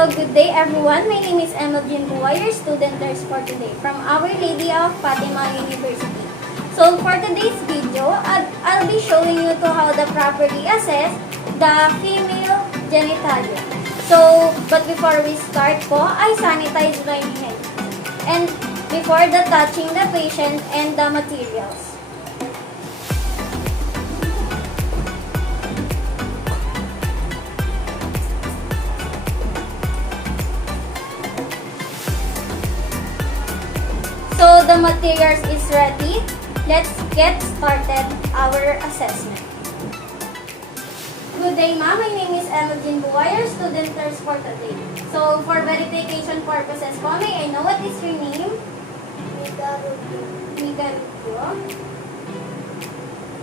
So, good day everyone. My name is Emma Buway, your student nurse for today from Our Lady of Fatima University. So, for today's video, I'll be showing you to how to properly assess the female genitalia. So, but before we start po, I sanitize my hands. And before the touching the patient and the materials. So the materials is ready. Let's get started our assessment. Good day, ma'am. My name is Emma Buway, student nurse for today. So for verification purposes po, may I know what is your name? Mika Rubio.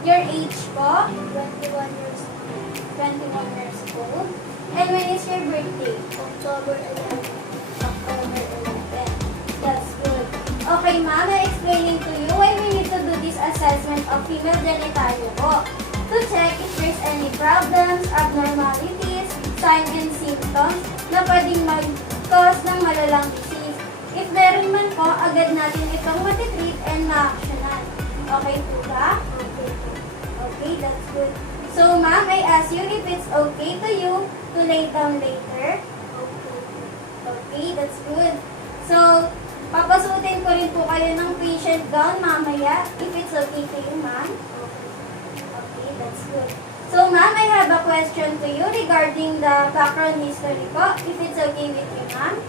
Your age po? 21 years old. 21 years old. And when is your birthday? October 11. October 11. That's good. Okay, ma'am, I'm explaining to you why we need to do this assessment of female genitalia po. To check if there's any problems, abnormalities, signs and symptoms na pwedeng mag-cause ng malalang disease. If meron man po, agad natin itong matitreat and ma-actionan. Okay po ba? Okay, that's good. So, ma'am, I ask you if it's okay to you to lay down later. Okay, that's good. So, papasutin ko rin po kayo ng patient gown mamaya, if it's okay to you, ma'am. Okay, that's good. So, ma'am, I have a question to you regarding the background history po, if it's okay with you, ma'am.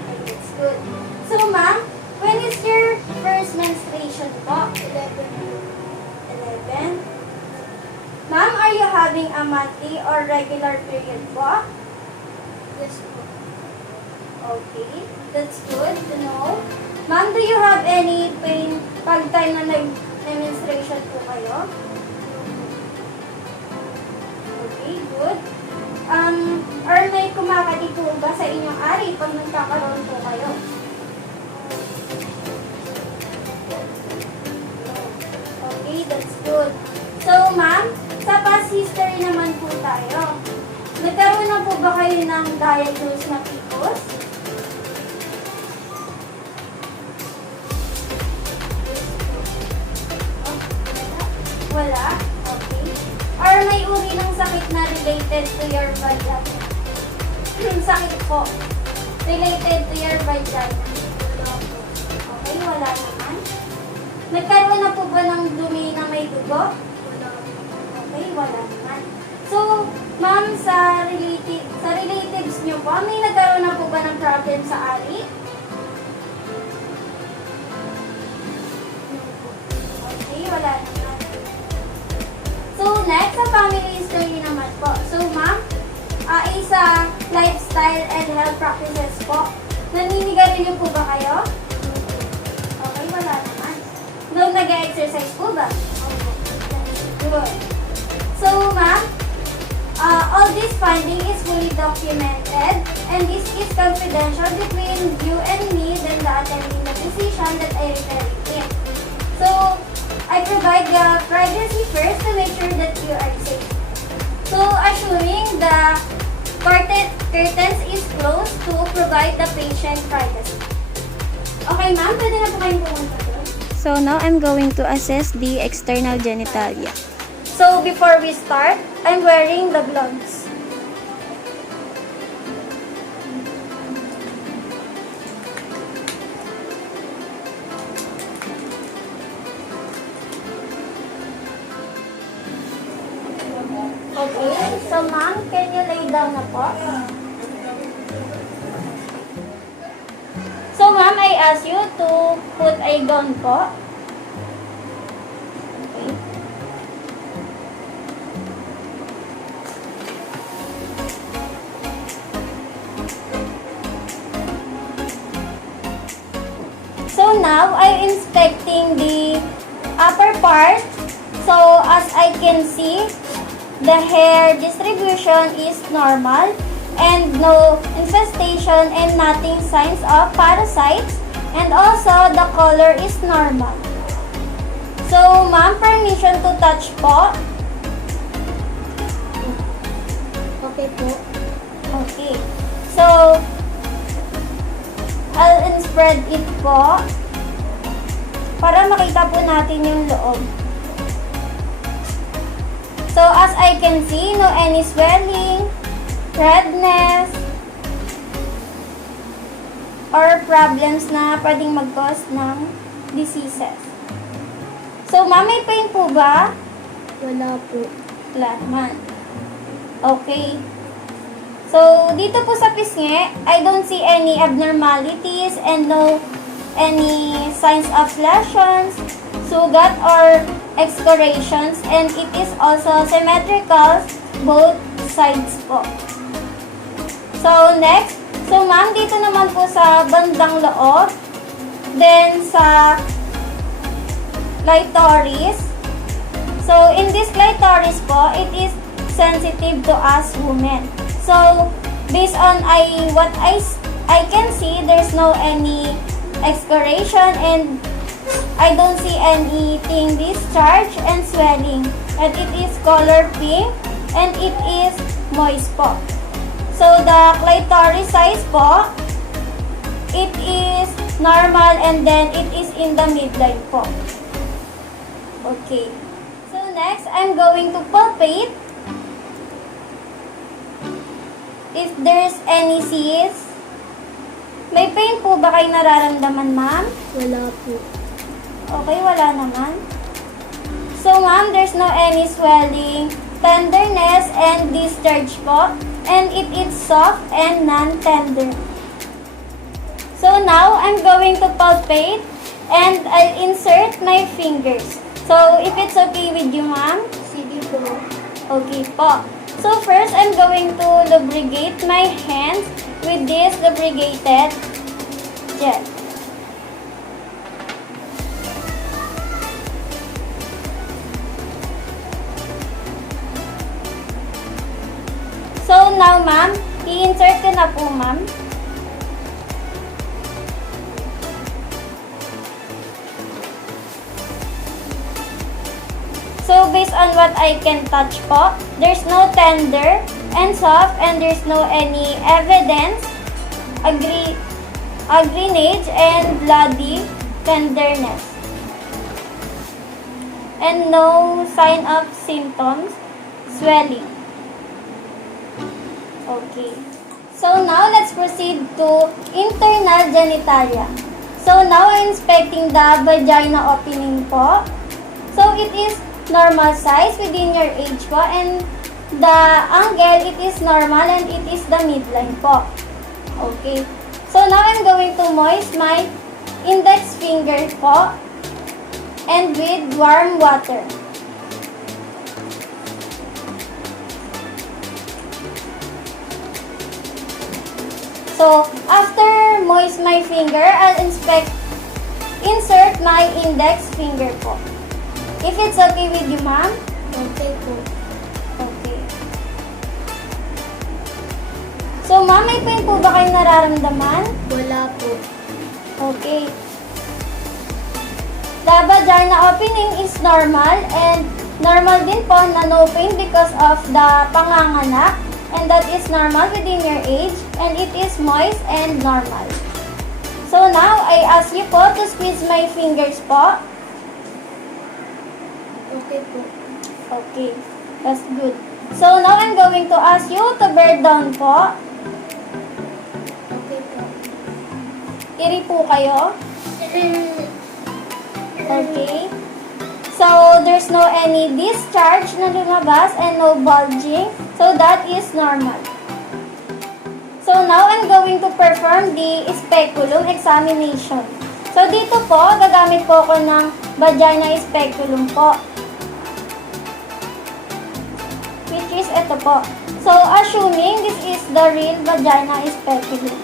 Okay, that's good. So, ma'am, when is your first menstruation po? 11. Ma'am, are you having a monthly or regular period po? Yes po. Okay, that's good to know. Ma'am, do you have any pain pag time na nag-menstruation po kayo? Okay, good. Or may kumakati po ba sa inyong ari pag nagkakaroon po kayo? Okay, that's good. So, ma'am, sa past history naman po tayo. Nagkaroon na po ba kayo ng diagnosed na PCOS? Wala? Okay. Or may uri ng sakit na related to your vagina? Sakit po. Related to your vagina? Okay, wala naman. Nagkaroon na po ba ng dumi na may dugo? Okay, wala naman. So, ma'am, sa relatives niyo po, may nagkaroon na po ba ng problem sa ari? Okay, wala naman. So, next, sa family history naman po. So, ma'am, isa lifestyle and health practices po. Naninigarilyo po ba kayo? Okay, wala naman. No, nag-exercise po ba? Good. So, ma'am, all this finding is fully documented and this is confidential between you and me than the attending the physician that I refer in. So, I provide the privacy first to make sure that you are safe. So, assuring the curtains is closed to provide the patient privacy. Okay, ma'am, pwede na po kayong pumunta doon. So now I'm going to assess the external genitalia. So, before we start, I'm wearing the gloves. Okay, so ma'am, can you lay down na po? So ma'am, I ask you to put a gown po. Okay. So now, I'm inspecting the upper part. So as I can see, the hair distribution is normal and no infestation and nothing signs of parasites, and also the color is normal. So, ma'am, permission to touch po. Okay po. Okay. Okay. So, I'll spread it po para makita po natin yung loob. So, as I can see, no any swelling, redness, or problems na pwedeng mag-cause ng diseases. So, ma'am, may pain po ba? Wala po. Wala naman. Okay. So, dito po sa pisngi, I don't see any abnormalities and no any signs of lesions, sugat, or excoriations, and it is also symmetrical both sides po. So, next. So, ma'am, dito naman po sa bandang loob, then sa clitoris. So, in this clitoris po, it is sensitive to us women. So, based on what I can see, there's no any excoriation and I don't see anything discharge and swelling. And it is color pink and it is moist po. So, the clitoris size po, it is normal and then it is in the midline po. Okay. So, next, I'm going to palpate if there's any cyst. May pain po ba kayo nararamdaman, ma'am? Wala po. Okay, wala naman. So, ma'am, there's no any swelling, tenderness, and discharge po. And it is soft and non-tender. So, now, I'm going to palpate and I'll insert my fingers. So, if it's okay with you, ma'am? Sige po. Okay po. So, first, I'm going to lubricate my hands with this lubricated gel. So, now, ma'am, i-insert ko na po, ma'am. So, based on what I can touch po, there's no tender and soft and there's no any evidence, aggrenage and bloody tenderness. And no sign of symptoms, swelling. Okay. So now let's proceed to internal genitalia. So now I'm inspecting the vagina opening po. So it is normal size within your age po and the angle it is normal and it is the midline po. Okay. So now I'm going to moist my index finger po and with warm water. So, after moist my finger, I'll insert my index finger po. If it's okay with you, ma'am? Okay po. Okay. So, ma'am, may pain po ba kayo nararamdaman? Wala po. Okay. The vagina opening is normal and normal din po na no pain because of the panganganak. And that is normal within your age and it is moist and normal. So now, I ask you po to squeeze my fingers po. Okay po. Okay, that's good. So now, I'm going to ask you to bear down po. Okay po. Iri po kayo. Okay. So, there's no any discharge na lumabas and no bulging. So, that is normal. So, now I'm going to perform the speculum examination. So, dito po, gagamit po ako ng vagina speculum po. Which is ito po. So, assuming this is the real vagina speculum.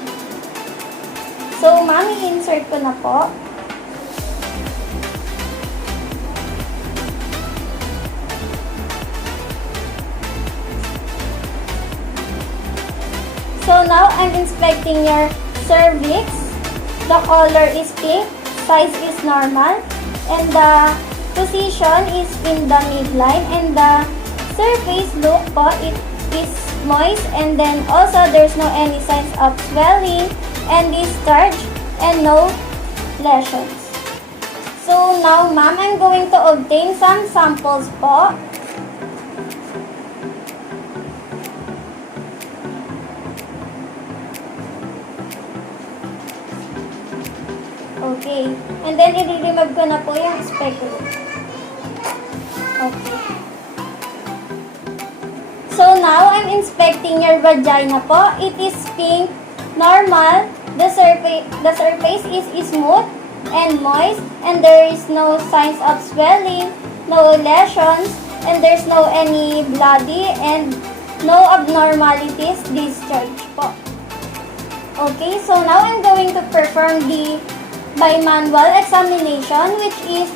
So, ma'am, i-insert ko na po. So now, I'm inspecting your cervix. The color is pink, size is normal, and the position is in the midline, and the surface look po, it is moist, and then also there's no any signs of swelling and discharge and no lesions. So now, ma'am, I'm going to obtain some samples po. Okay. And then, i-remove ko na po yung speculum. Okay. So now, I'm inspecting your vagina po. It is pink, normal. The surface is smooth and moist, and there is no signs of swelling, no lesions, and there's no any bloody and no abnormalities discharge po. Okay, so now I'm going to perform the bimanual examination, which is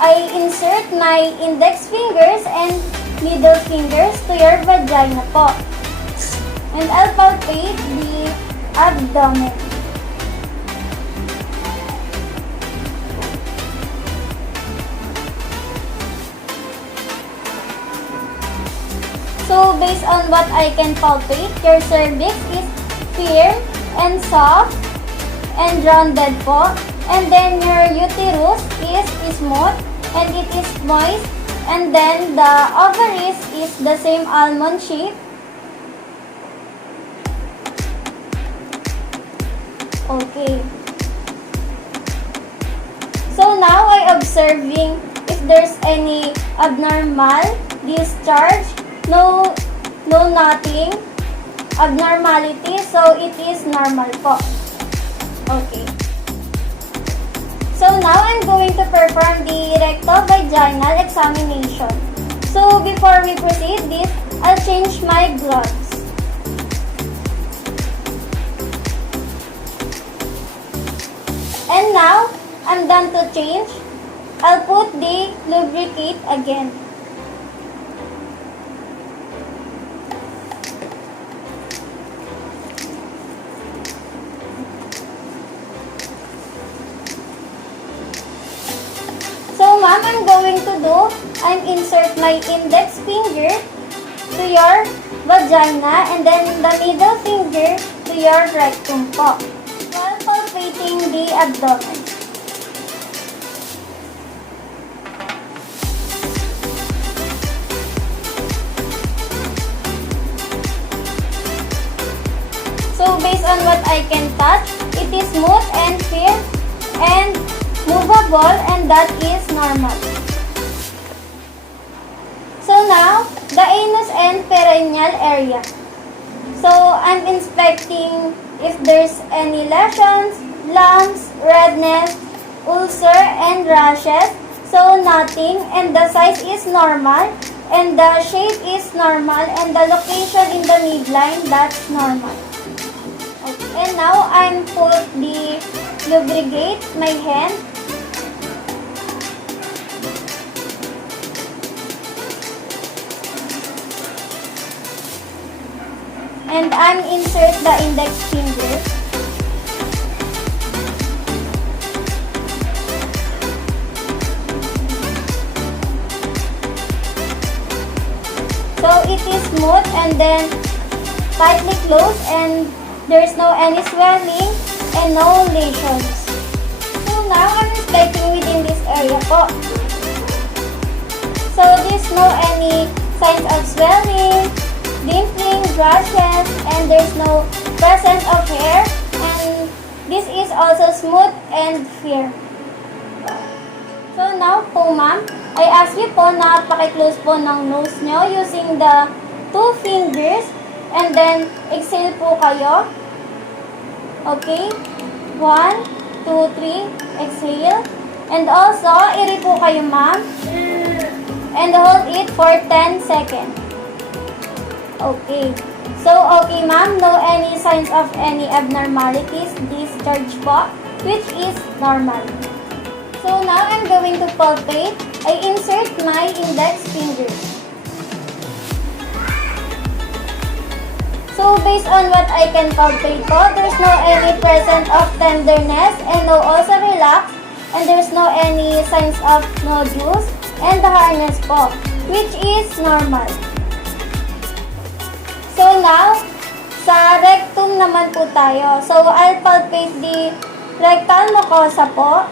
I insert my index fingers and middle fingers to your vagina po. And I'll palpate the abdomen. So, based on what I can palpate, your cervix is firm and soft and rounded po. And then your uterus is smooth and it is moist. And then the ovaries is the same almond shape. Okay. So now I observing if there's any abnormal discharge. No nothing abnormality, so it is normal po. Okay. So now I'm going to perform the rectovaginal examination. So before we proceed this, I'll change my gloves. And now I'm done to change. I'll put the lubricate again. Ma'am, I'm going to do, I'm insert my index finger to your vagina and then the middle finger to your rectum po, while palpating the abdomen. So based on what I can touch, it is smooth and firm and movable, and that is normal. So now, the anus and perineal area. So I'm inspecting if there's any lesions, lumps, redness, ulcer, and rashes. So nothing, and the size is normal, and the shape is normal, and the location in the midline, that's normal. Okay. And now I'm put the lubricate my hand. And I'm insert the index finger. So it is smooth and then tightly closed, and there's no any swelling and no lesions. So now I'm inspecting within this area po. So there's no any signs of swelling, dimpling, rashes, and there's no presence of hair, and this is also smooth and firm. So now po ma'am, I ask you po na paki-close po ng nose nyo using the 2 fingers, and then exhale po kayo. Okay? 1, 2, 3, exhale. And also, iri po kayo ma'am, and hold it for 10 seconds. Okay. So, okay ma'am, no any signs of any abnormalities, discharge po, which is normal. So, now I'm going to palpate. I insert my index finger. So, based on what I can palpate po, there's no any presence of tenderness and no also relax, and there's no any signs of nodules and the hardness po, which is normal. now, sa rectum naman po tayo. So, I'll palpate the rectal mucosa po.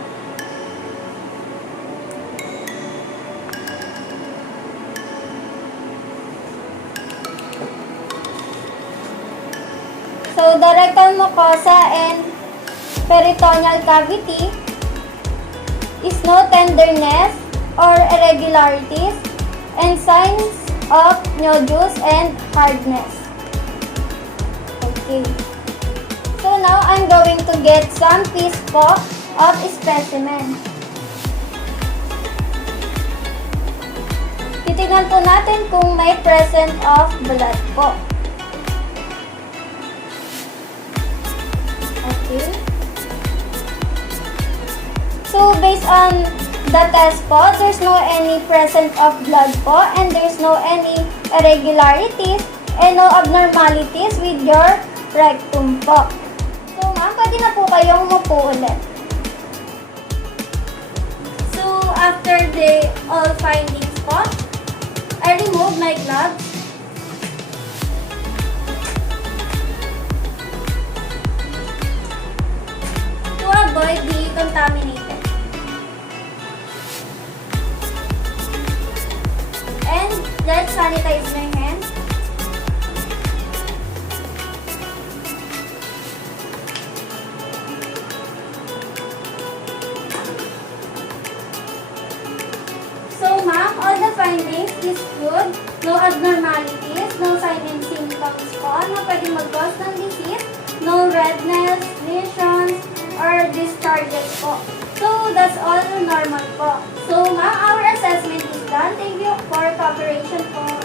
So, the rectal mucosa and peritoneal cavity is no tenderness or irregularities and signs of nodules and hardness. Okay. So now I'm going to get some piece po of specimen. Titignan po natin kung may present of blood po. Okay. So based on the test po, there's no any present of blood po and there's no any irregularities and no abnormalities with your rectum po. So ma'am, pwede na po kayong umupo ulit. So after the all findings po, I remove my gloves. To avoid the contaminated. And let's sanitize my hands. So ma'am, all the findings is good. No abnormalities, no sign and symptoms po na pwede mag-cause ng disease. No redness, lesions, or discharges po. So that's all normal po. So ma'am, our assessment is done. Thank you for cooperation po.